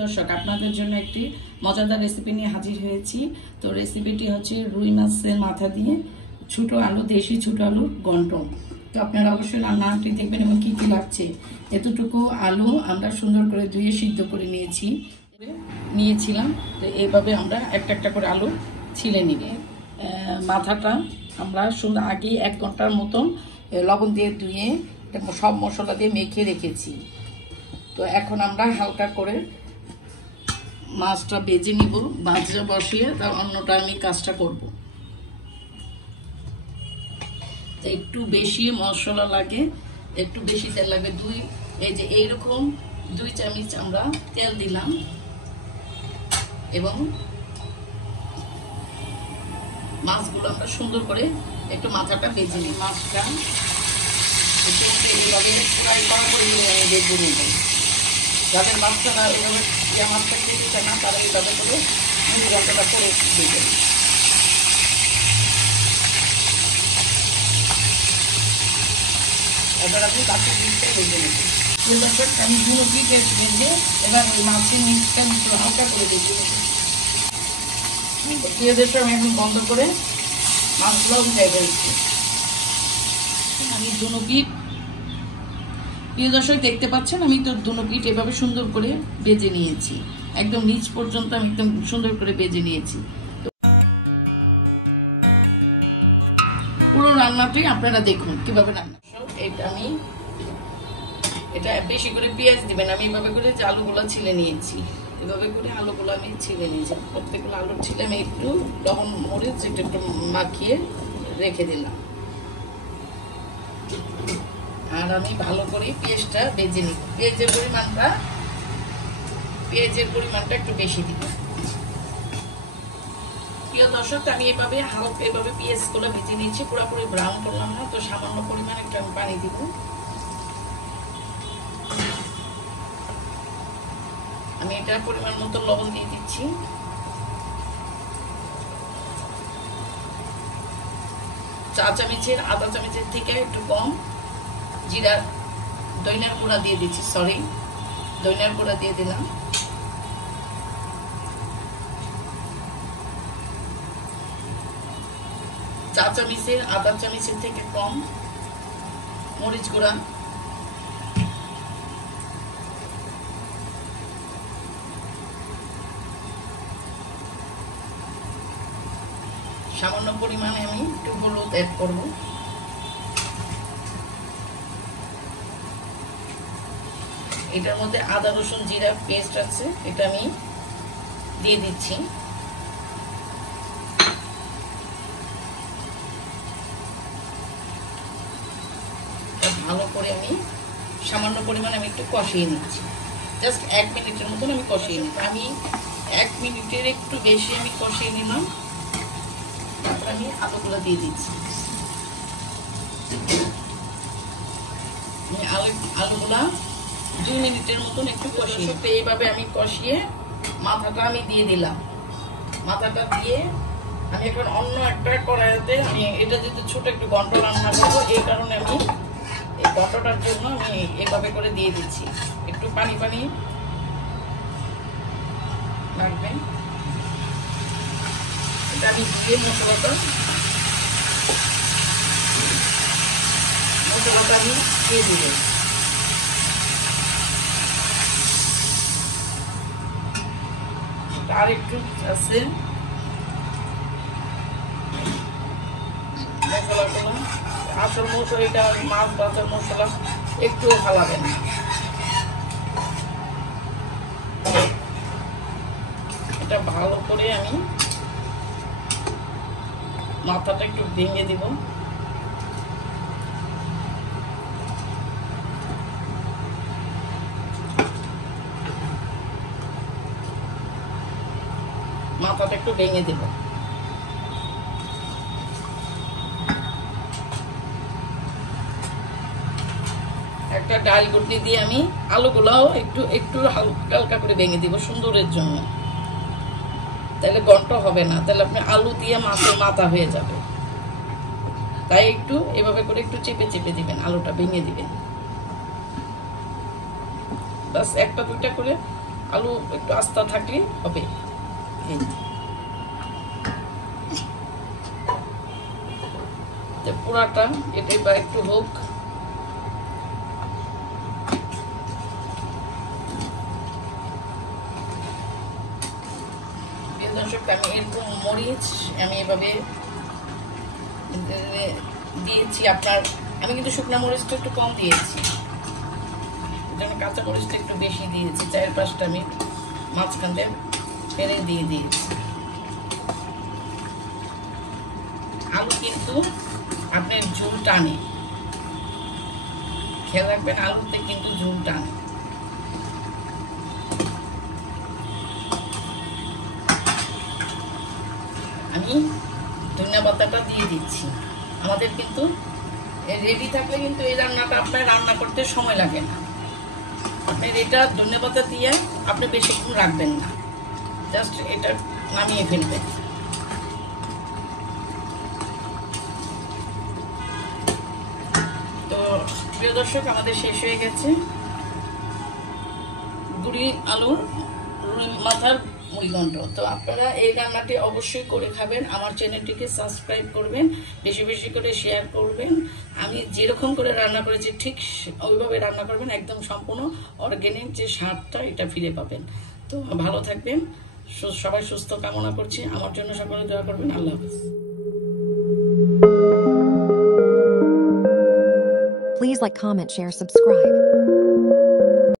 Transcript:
দর্শক, আপনাদের জন্য একটি মজাদার রেসিপি নিয়ে হাজির হয়েছি। তো রেসিপিটি হচ্ছে রুই মাছের মাথা দিয়ে ছোট আলু, দেশি ছোট আলুর ঘন্ট। তো আপনারা অবশ্যই রান্নাটি দেখবেন এবং কি কি লাগছে। এতটুকু আলু আমরা সুন্দর করে ধুয়ে সিদ্ধ করে নিয়েছিলাম। তো এইভাবে আমরা একটা একটা করে আলু ছিলে নিয়ে মাথাটা আমরা সুন্দর আগে 1 ঘন্টার মতন লবণ দিয়ে ধুয়ে সব মশলা দিয়ে মেখে রেখেছি। তো এখন আমরা হালকা করে মাছটা ভেজে নিব। ভাজা বসিয়ে তার অন্যটা আমি কাজটা করব। একটু বেশি মশলা লাগে, একটু বেশি তেল লাগবে। এই যে এইরকম 2 চামচ আমরা তেল দিলাম এবং মাছগুলো আমরা সুন্দর করে একটু মাথাটা ভেজে নিই। মাছটা এইভাবে ফ্রাই করা করে আমি ভেজে নিব। যাদের বাচ্চারা এইভাবে মাছটা খেতে চায় না, তারা এইভাবে করে 2 ঘন্টা করে দেবেন। এবার আমি বাকি পিসটা ভেজে নেব। আমি 2 পিস ভেজে এবার ওই মাছের মিক্সটা একটু হালকা করে ভেজে নেব। পেঁয়াজের সঙ্গে এখন বন্ধ করে মাছগুলো উঠে ফেলছি। আমি 2 পিস, প্রিয় দর্শক দেখতে পাচ্ছেন, আমি তো 2 পিস এভাবে সুন্দর করে ভেজে নিয়েছি। একদম নিচ পর্যন্ত আমি একদম সুন্দর করে ভেজে নিয়েছি। পুরো রান্নাটাই আপনারা দেখুন কিভাবে রান্না। এটা বেশি করে পেঁয়াজ দিবেন। আমি এভাবে করে যে আলুগুলো ছিলে নিয়েছি, এভাবে করে আলুগুলো আমি ছিলে নিয়েছি। প্রত্যেকগুলো আলুর ছিলে আমি একটু লবণ মরিচ একটু মাখিয়ে রেখে দিলাম। আর আমি ভালো করে পেঁয়াজটা ভেজে নিব। পেঁয়াজের পরিমাণটা একটু বেশি দিব। প্রিয় দর্শক, আমি এভাবে হালকা এভাবে পেঁয়াজগুলো ভেজে নিয়েছি, পুরোপুরি ব্রাউন করলাম না। তো সামান্য পরিমাণ একটু আমি পানি দিব। আমি এটার পরিমাণ মতো লবণ দিয়ে দিচ্ছি। আধা চামচের থেকে একটু কম দইনার গুঁড়া দিয়ে দিচ্ছি। দইনার গুঁড়া দিয়ে দিলাম। আধা চামচের থেকে কম মরিচ গুঁড়া, সামান্য পরিমাণে আমি একটু হলুদ অ্যাড করব। এটার মধ্যে আদা রসুন জিরা পেস্ট আছে, এটা আমি দিয়ে দিচ্ছি। ভালো করে আমি সামান্য পরিমাণ আমি একটু কষিয়ে নিচ্ছি। জাস্ট 1 মিনিটের মতন আমি কষিয়ে নিব। আমি 1 মিনিটের একটু বেশি আমি কষিয়ে নিলাম। তারপর আমি আলুগুলো দিয়ে দিচ্ছি। আলুগুলা 2 মিনিটের মতন একটু কষিয়ে, এইভাবে আমি কষিয়ে মাথাটা আমি দিয়ে দিলাম। মাথাটা দিয়ে আমি এখন অন্য একটা কড়াইতে, আমি এটা যেহেতু ছোট একটু ঘন্ট রান্না করবো, এই কারণে আমি এই ঘন্টটার জন্য আমি এভাবে করে দিয়ে দিচ্ছি। একটু পানি লাগবে। এটা আমি দিয়ে মশলাটা আমি দিয়ে দিব। আর একটু আছে মশলাগুলো, আসল মশলা, এটা মাছ ভাজার মশলা একটু হালাবে না। এটা ভালো করে আমি মাথাটা একটু ভেঙে দিব। মাথাটা একটু ভেঙে দেব। একটা ডাল ঘুটনি দিয়ে আমি আলুগুলাও একটু হালকা করে ভেঙে দিব সুন্দরের জন্য। তাহলে ঘন্ট হবে না, তাহলে আপনি আলু দিয়ে মাছের মাথা হয়ে যাবে। তাই একটু এভাবে করে একটু চেপে চেপে দিবেন, আলুটা ভেঙে দিবেন। বাস একটা দুইটা করে আলু একটু আস্তা থাকলে হবে। পুরাটা এটা বা একটু হোক। দর্শক আমি এরকম মরিচ আমি এভাবে দিয়েছি। আমি কিন্তু শুকনো মরিচটা একটু কম দিয়েছি, কাঁচা মরিচটা একটু বেশি দিয়েছি। 4-5টা আমি মাঝখান দিয়ে ফেলে দিয়ে দিয়েছি। আলু কিন্তু আপনার ঝোল টানে, খেয়াল রাখবেন আলুতে কিন্তু ঝোল টানে। আমি ধনিয়া পাতাটা দিয়ে দিচ্ছি। আমাদের কিন্তু রেডি থাকলে কিন্তু এই রান্নাটা আপনার রান্না করতে সময় লাগে না। আপনার এটা ধনিয়া পাতা দিয়ে আপনি বেশিক্ষণ রাখবেন না, জাস্ট এটা নামিয়ে ফেলবেন। তো প্রিয় দর্শক আমাদের শেষ হয়ে গেছে গুড়ি আলুর রুই মাথার মুড়িঘণ্ট। তো আপনারা এই রান্নাটি অবশ্যই করে খাবেন। আমার চ্যানেলটিকে সাবস্ক্রাইব করবেন, বেশি বেশি করে শেয়ার করবেন। আমি যেরকম করে রান্না করেছি ঠিক ওইভাবে রান্না করবেন, একদম সম্পূর্ণ অর্গানিক যে স্বাদটা এটা ফিরে পাবেন। তো ভালো থাকবেন, সবাই সুস্থ কামনা করছি। আমার জন্য সকলে দোয়া করবেন। আল্লাহ হাফেজ। Please like, comment, share, subscribe.